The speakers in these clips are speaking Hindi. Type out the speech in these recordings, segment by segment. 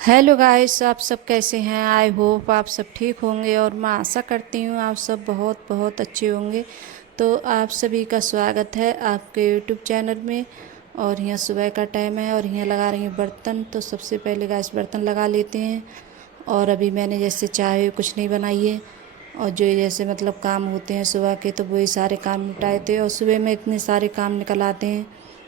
हेलो गाइस, आप सब कैसे हैं। आई होप आप सब ठीक होंगे और मैं आशा करती हूँ आप सब बहुत बहुत अच्छे होंगे। तो आप सभी का स्वागत है आपके यूट्यूब चैनल में। और यहाँ सुबह का टाइम है और यहाँ लगा रही हूँ बर्तन। तो सबसे पहले गैस बर्तन लगा लेते हैं। और अभी मैंने जैसे चाय कुछ नहीं बनाई है। और जो जैसे मतलब काम होते हैं सुबह के, तो वही सारे काम निपटाए थे। और सुबह में इतने सारे काम निकल आते हैं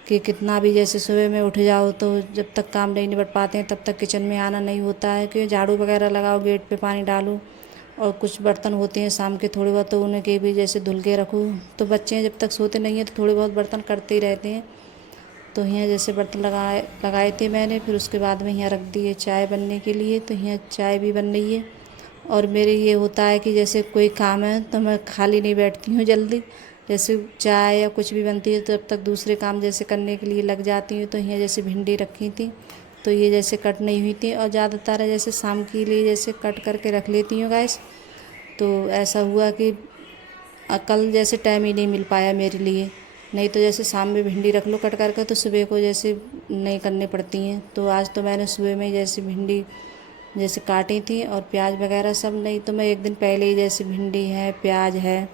कि कितना भी जैसे सुबह में उठ जाओ तो जब तक काम नहीं निपट पाते हैं तब तक किचन में आना नहीं होता है। कि झाड़ू वगैरह लगाओ, गेट पे पानी डालो, और कुछ बर्तन होते हैं शाम के थोड़े बहुत, तो उन्हें के भी जैसे धुल के रखो। तो बच्चे जब तक सोते नहीं हैं तो थोड़े बहुत बर्तन करते ही रहते हैं। तो यहाँ जैसे बर्तन लगाए थे मैंने, फिर उसके बाद में यहाँ रख दिए चाय बनने के लिए। तो यहाँ चाय भी बन रही है। और मेरे ये होता है कि जैसे कोई काम है तो मैं खाली नहीं बैठती हूँ जल्दी। जैसे चाय या कुछ भी बनती है तो तब तक दूसरे काम जैसे करने के लिए लग जाती हूँ। तो यहाँ जैसे भिंडी रखी थी तो ये जैसे कट नहीं हुई थी, और ज़्यादातर है जैसे शाम के लिए जैसे कट करके रख लेती हूँ गैस। तो ऐसा हुआ कि कल जैसे टाइम ही नहीं मिल पाया मेरे लिए। नहीं तो जैसे शाम में भिंडी रख लो कट करके तो सुबह को जैसे नहीं करनी पड़ती हैं। तो आज तो मैंने सुबह में जैसे भिंडी जैसे काटी थी और प्याज वगैरह सब। नहीं तो मैं एक दिन पहले ही जैसे भिंडी है, प्याज है,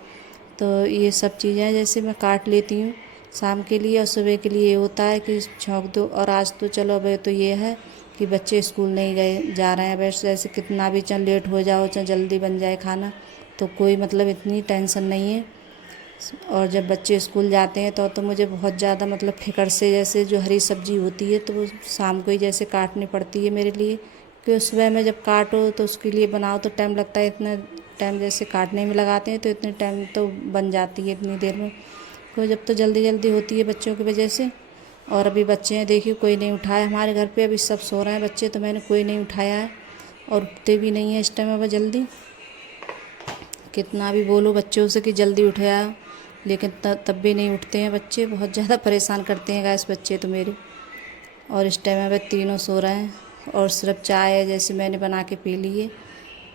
तो ये सब चीज़ें जैसे मैं काट लेती हूँ शाम के लिए। और सुबह के लिए ये होता है कि छौंक दो। और आज तो चलो अब तो ये है कि बच्चे स्कूल नहीं गए जा रहे हैं। वैसे जैसे कितना भी चाहे लेट हो जाओ चाहे जल्दी बन जाए खाना, तो कोई मतलब इतनी टेंशन नहीं है। और जब बच्चे स्कूल जाते हैं तो मुझे बहुत ज़्यादा मतलब फिक्र से जैसे जो हरी सब्ज़ी होती है तो वो शाम को ही जैसे काटनी पड़ती है मेरे लिए। क्योंकि सुबह में जब काटो तो उसके लिए बनाओ तो टाइम लगता है। इतना टाइम जैसे काटने में लगाते हैं तो इतने टाइम तो बन जाती है इतनी देर में। क्योंकि जब तो जल्दी जल्दी होती है बच्चों की वजह से। और अभी बच्चे हैं देखिए, कोई नहीं उठाया हमारे घर पे। अभी सब सो रहे हैं बच्चे, तो मैंने कोई नहीं उठाया है। और उठते भी नहीं है इस टाइम अब जल्दी। कितना भी बोलो बच्चों से कि जल्दी उठ जाओ, लेकिन तब भी नहीं उठते हैं बच्चे। बहुत ज़्यादा परेशान करते हैं गैस बच्चे तो मेरे। और इस टाइम में तीनों सो रहे हैं और सिर्फ चाय जैसे मैंने बना के पी ली है।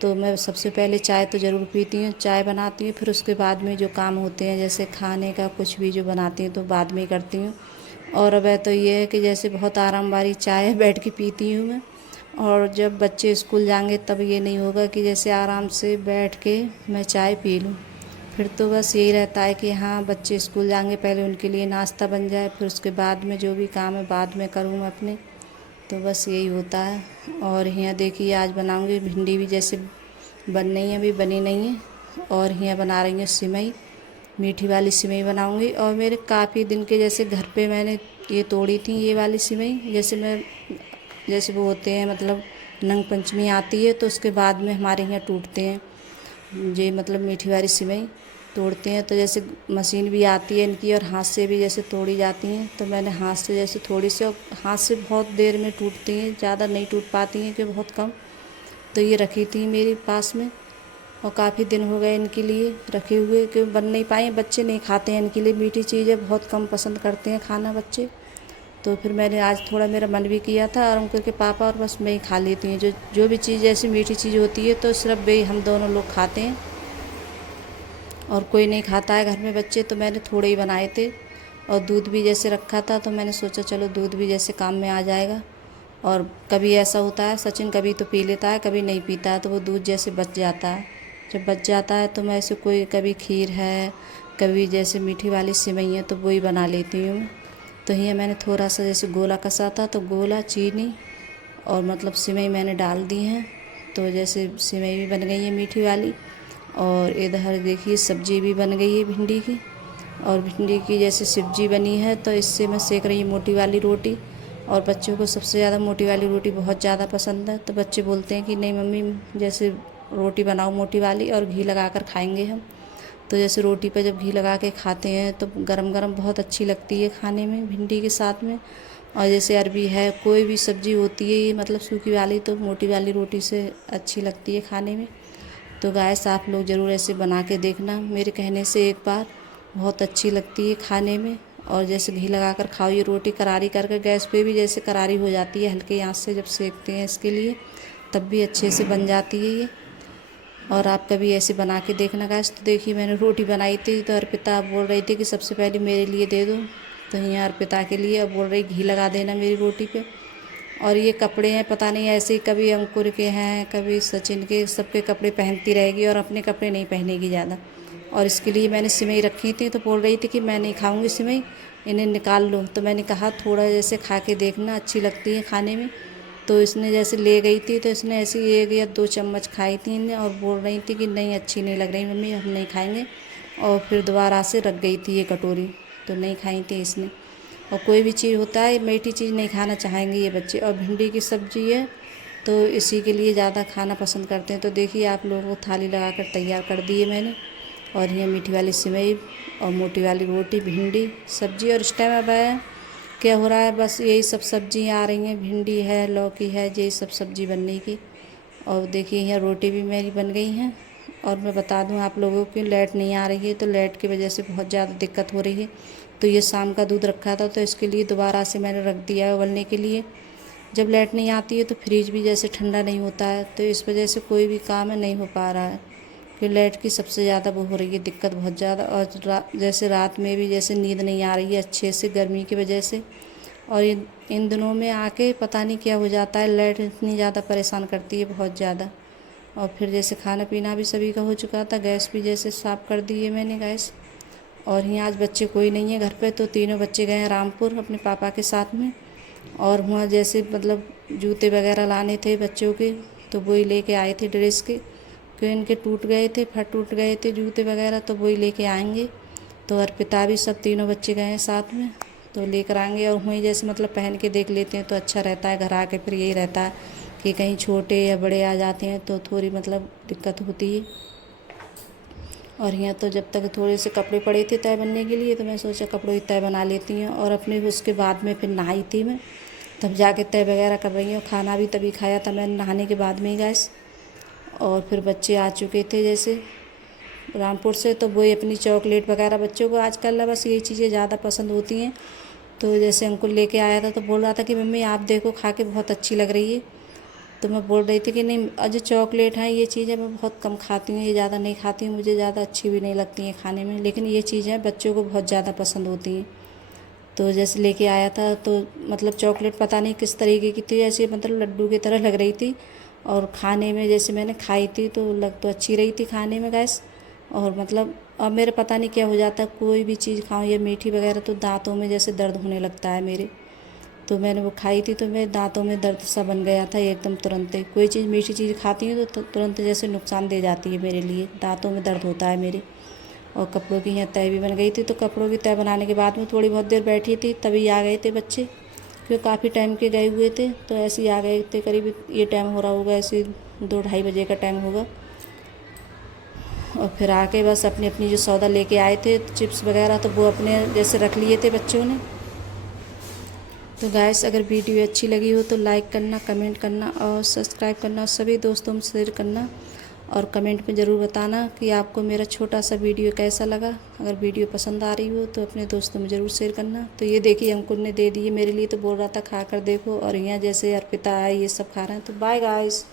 तो मैं सबसे पहले चाय तो ज़रूर पीती हूँ, चाय बनाती हूँ। फिर उसके बाद में जो काम होते हैं जैसे खाने का कुछ भी जो बनाती हूँ तो बाद में करती हूँ। और अब है तो ये है कि जैसे बहुत आराम वाली चाय बैठ के पीती हूँ मैं। और जब बच्चे स्कूल जाएंगे तब ये नहीं होगा कि जैसे आराम से बैठ के मैं चाय पी लूँ। फिर तो बस यही रहता है कि हाँ बच्चे स्कूल जाएंगे, पहले उनके लिए नाश्ता बन जाए, फिर उसके बाद में जो भी काम है बाद में करूँ मैं अपने। तो बस यही होता है। और यहाँ देखिए आज बनाऊँगी भिंडी भी जैसे बन नहीं है, अभी बनी नहीं है। और यहाँ बना रही हूँ सिमई, मीठी वाली सिमई बनाऊँगी। और मेरे काफ़ी दिन के जैसे घर पे मैंने ये तोड़ी थी ये वाली सिमई। जैसे मैं जैसे वो होते हैं मतलब नंग पंचमी आती है तो उसके बाद में हमारे यहाँ टूटते हैं ये मतलब मीठी वाली सिमई तोड़ते हैं। तो जैसे मशीन भी आती है इनकी और हाथ से भी जैसे तोड़ी जाती हैं। तो मैंने हाथ से जैसे थोड़ी सी, और हाथ से बहुत देर में टूटती हैं, ज़्यादा नहीं टूट पाती हैं कि बहुत कम। तो ये रखी थी मेरे पास में और काफ़ी दिन हो गए इनके लिए रखे हुए कि बन नहीं पाए। बच्चे नहीं खाते हैं इनके लिए, मीठी चीज़ें बहुत कम पसंद करते हैं खाना बच्चे। तो फिर मैंने आज थोड़ा मेरा मन भी किया था और उनके पापा और बस मैं ही खा लेती हूँ। जो भी चीज़ ऐसी मीठी चीज़ होती है तो सिर्फ वे हम दोनों लोग खाते हैं और कोई नहीं खाता है घर में बच्चे। तो मैंने थोड़े ही बनाए थे। और दूध भी जैसे रखा था तो मैंने सोचा चलो दूध भी जैसे काम में आ जाएगा। और कभी ऐसा होता है सचिन कभी तो पी लेता है कभी नहीं पीता है, तो वो दूध जैसे बच जाता है। जब बच जाता है तो मैं ऐसे कोई कभी खीर है, कभी जैसे मीठी वाली सिवई है तो वही बना लेती हूँ। तो ये मैंने थोड़ा सा जैसे गोला कसा था तो गोला चीनी और मतलब सिवई मैंने डाल दी हैं। तो जैसे सिवई भी बन गई है मीठी वाली। और इधर देखिए सब्जी भी बन गई है भिंडी की। और भिंडी की जैसे सब्जी बनी है तो इससे मैं सेक रही हूँ मोटी वाली रोटी। और बच्चों को सबसे ज़्यादा मोटी वाली रोटी बहुत ज़्यादा पसंद है। तो बच्चे बोलते हैं कि नहीं मम्मी जैसे रोटी बनाओ मोटी वाली और घी लगा कर खाएंगे हम। तो जैसे रोटी पर जब घी लगा के खाते हैं तो गरम गरम बहुत अच्छी लगती है खाने में भिंडी के साथ में। और जैसे अरबी है कोई भी सब्ज़ी होती है ये मतलब सूखी वाली तो मोटी वाली रोटी से अच्छी लगती है खाने में। तो गाइस आप लोग ज़रूर ऐसे बना के देखना मेरे कहने से एक बार, बहुत अच्छी लगती है खाने में। और जैसे घी लगा कर खाओ ये रोटी करारी करके, गैस पे भी जैसे करारी हो जाती है हल्के आंच से जब सेकते हैं इसके लिए, तब भी अच्छे से बन जाती है ये। और आप कभी ऐसे बना के देखना गाइस। तो देखिए मैंने रोटी बनाई थी तो अर्पिता बोल रही थी कि सबसे पहले मेरे लिए दे दो। तो यहाँ अर्पिता के लिए अब बोल रही घी लगा देना मेरी रोटी पे। और ये कपड़े हैं पता नहीं ऐसे ही कभी अंकुर के हैं कभी सचिन के, सबके कपड़े पहनती रहेगी और अपने कपड़े नहीं पहनेगी ज़्यादा। और इसके लिए मैंने सिवई रखी थी तो बोल रही थी कि मैं नहीं खाऊंगी सिवई, इन्हें निकाल लो। तो मैंने कहा थोड़ा जैसे खा के देखना, अच्छी लगती है खाने में। तो इसने जैसे ले गई थी तो इसने ऐसे 1 या 2 चम्मच खाई थी इन्हें और बोल रही थी कि नहीं अच्छी नहीं लग रही मम्मी, हम नहीं खाएंगे। और फिर दोबारा से रख गई थी ये कटोरी, तो नहीं खाई थी इसने। और कोई भी चीज़ होता है मीठी चीज़ नहीं खाना चाहेंगे ये बच्चे। और भिंडी की सब्ज़ी है तो इसी के लिए ज़्यादा खाना पसंद करते हैं। तो देखिए आप लोगों को थाली लगाकर तैयार कर दी है मैंने। और ये मीठी वाली सिवई और मोटी वाली रोटी, भिंडी सब्ज़ी। और इस टाइम अब है क्या हो रहा है, बस यही सब सब्ज़ियाँ आ रही हैं, भिंडी है, लौकी है, यही सब सब्ज़ी बनने की। और देखिए यहाँ रोटी भी मेरी बन गई हैं। और मैं बता दूं आप लोगों की लाइट नहीं आ रही है, तो लाइट की वजह से बहुत ज़्यादा दिक्कत हो रही है। तो ये शाम का दूध रखा था तो इसके लिए दोबारा से मैंने रख दिया है उबलने के लिए। जब लाइट नहीं आती है तो फ्रिज भी जैसे ठंडा नहीं होता है, तो इस वजह से कोई भी काम है नहीं हो पा रहा है कि लाइट की सबसे ज़्यादा वो हो रही है दिक्कत बहुत ज़्यादा। और जैसे रात में भी जैसे नींद नहीं आ रही है अच्छे से गर्मी की वजह से। और इन दिनों में आके पता नहीं क्या हो जाता है, लाइट इतनी ज़्यादा परेशान करती है बहुत ज़्यादा। और फिर जैसे खाना पीना भी सभी का हो चुका था, गैस भी जैसे साफ़ कर दी है मैंने गैस। और यहाँ आज बच्चे कोई नहीं है घर पे, तो तीनों बच्चे गए हैं रामपुर अपने पापा के साथ में। और वहाँ जैसे मतलब जूते वगैरह लाने थे बच्चों के, तो वही लेके आए थे ड्रेस के, क्योंकि इनके टूट गए थे, फट टूट गए थे जूते वगैरह, तो वही लेके आएंगे। तो अर्पिता भी सब तीनों बच्चे गए हैं साथ में, तो लेकर आएंगे। और वहीं जैसे मतलब पहन के देख लेते हैं तो अच्छा रहता है, घर आके फिर यही रहता है कि कहीं छोटे या बड़े आ जाते हैं तो थोड़ी मतलब दिक्कत होती है। और यहाँ तो जब तक थोड़े से कपड़े पड़े थे तय बनने के लिए, तो मैं सोचा कपड़ों की तय बना लेती हूँ। और अपने उसके बाद में फिर नहाई थी मैं, तब जाके तय वगैरह कर रही हूँ। खाना भी तभी खाया था मैंने नहाने के बाद में ही गैस। और फिर बच्चे आ चुके थे जैसे रामपुर से, तो वही अपनी चॉकलेट वगैरह, बच्चों को आजकल बस यही चीज़ें ज़्यादा पसंद होती हैं। तो जैसे अंकुल लेके आया था तो बोल रहा था कि मम्मी आप देखो खा के बहुत अच्छी लग रही है। तो मैं बोल रही थी कि नहीं, जो चॉकलेट है ये चीज़ें मैं बहुत कम खाती हूँ, ये ज़्यादा नहीं खाती हूँ, मुझे ज़्यादा अच्छी भी नहीं लगती हैं खाने में, लेकिन ये चीज़ें बच्चों को बहुत ज़्यादा पसंद होती हैं। तो जैसे लेके आया था तो मतलब चॉकलेट पता नहीं किस तरीके की थी, ऐसे मतलब लड्डू की तरह लग रही थी। और खाने में जैसे मैंने खाई थी तो लग तो अच्छी रही थी खाने में गैस। और मतलब अब मेरे पता नहीं क्या हो जाता है, कोई भी चीज़ खाऊं ये मीठी वगैरह तो दांतों में जैसे दर्द होने लगता है मेरे। तो मैंने वो खाई थी तो मेरे दांतों में दर्द सा बन गया था एकदम तुरंत ही। कोई चीज़ मीठी चीज़ खाती हूँ तो तुरंत जैसे नुकसान दे जाती है मेरे लिए, दांतों में दर्द होता है मेरे। और कपड़ों की यहाँ तय भी बन गई थी, तो कपड़ों की तय बनाने के बाद में थोड़ी बहुत देर बैठी थी, तभी आ गए थे बच्चे, क्योंकि काफ़ी टाइम के गए हुए थे। तो ऐसे ही आ गए थे, करीब ये टाइम हो रहा होगा, ऐसे 2-2:30 बजे का टाइम होगा। और फिर आके बस अपनी अपनी जो सौदा लेके आए थे चिप्स वगैरह, तो वो अपने जैसे रख लिए थे बच्चों ने। तो गाइस अगर वीडियो अच्छी लगी हो तो लाइक करना, कमेंट करना और सब्सक्राइब करना, और सभी दोस्तों में शेयर करना। और कमेंट में ज़रूर बताना कि आपको मेरा छोटा सा वीडियो कैसा लगा। अगर वीडियो पसंद आ रही हो तो अपने दोस्तों में ज़रूर शेयर करना। तो ये देखिए अंकुर ने दे दिए मेरे लिए, तो बोल रहा था खा कर देखो। और यहाँ जैसे अर्पिता है ये सब खा रहे हैं। तो बाय गाइस।